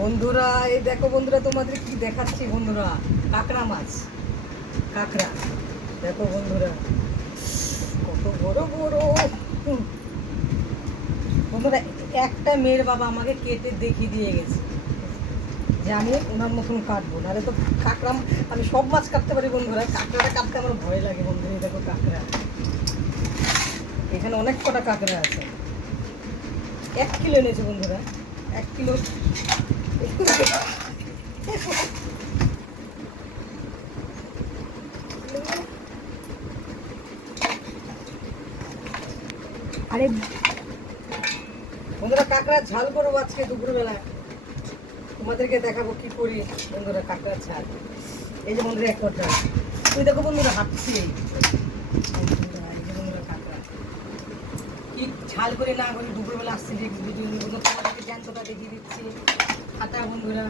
বন্ধুরা এই দেখো বন্ধুরা, তোমাদের কি দেখাচ্ছি বন্ধুরা, কাঁকড়া মাছ, কাঁকড়া দেখো বন্ধুরা কত বড় বড়। বন্ধুরা একটা মেয়ের বাবা আমাকে কেটে দেখিয়ে দিয়ে গেছে যে আমি ওনার মতন কাটবো, নাহলে তো কাঁকড়া আমি সব মাছ কাটতে পারি বন্ধুরা, কাঁকড়াটা কাটতে আমার ভয় লাগে বন্ধুরা। এই দেখো কাঁকড়া, এখানে অনেক কটা কাঁকড়া আছে, 1 কিলো এনেছে বন্ধুরা, 1 কিলো। আরে বন্ধুরা কাঁকড়ার ঝাল করবো আজকে দুপুরবেলায়, তোমাদেরকে দেখাবো কি করি বন্ধুরা কাঁকড়ার ঝাল। এই যে বন্ধুরা এক কথা, তুই দেখো বন্ধুরা হাঁটছি, এই যে বন্ধুরা কাঁকড়া কি ঝাল করে না করি দুপুরবেলা আসছে, যে তোমাদেরকে জ্যান্তটা দেখিয়ে দিচ্ছি। আটা বন্ধুরা